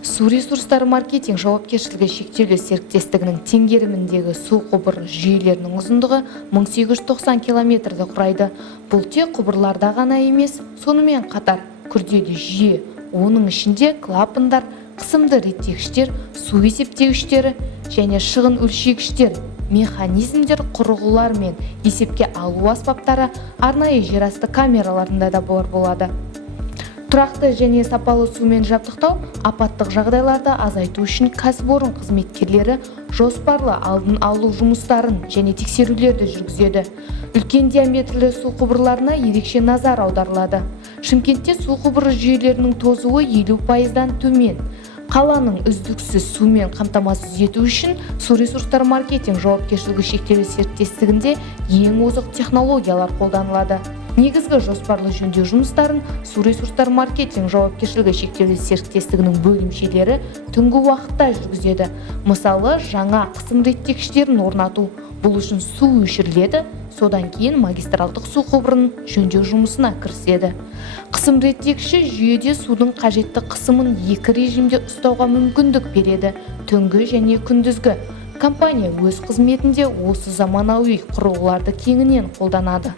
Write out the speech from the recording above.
Су ресурстары маркетинг жауапкершілігі шектеулі серіктестігінің теңгеріміндегі су құбыр жүйелерінің ұзындығы 1890 километрді құрайды. Бұл тек құбырларда ғана емес, сонымен қатар күрделі жүйе, оның ішінде клапандар, қысымды реттегіштер, су есептегіштері және шығын өлшегіштер, механизмдер, құрылғылар мен есепке алу аспаптары, арнайы жерасты камераларында да бар болады. Тұрақты және сапалы сумен жабдықтау апаттық жағдайларды азайту үшін кәсіпорын қызметкерлері жоспарлы алдын алу жұмыстарын және тексерулерді жүргізеді. Үлкен диаметрлі су құбырларына ерекше назар аударылады. Шымкентте су құбыры жүйелерінің тозуы 50%-дан төмен. Қаланың үздіксіз сумен қамтамасыз ету үшін су ресурстары маркетинг жауапкершілігі шектеулі серіктестігінде ең озық технологиялар қолданылады. Негізгі жоспарлы жөндеу жұмыстарын су ресурстары маркетинг жауапкершілігі шектеулі серіктестігінің бөлімшелері түнгі уақытта жүргізеді. Мысалы, жаңа қысым реттегіштерін орнату. Бұл үшін су өшіріледі, содан кейін магистралдық су құбырын жөндеу жұмысына кіріседі. Қысым реттегіші жүйеде судың қажетті қысымын екі режимде ұстауға мүмкіндік береді: түнгі және күндізгі. Компания өз қызметінде осы заманауи құрылғыларды кеңінен қолданады.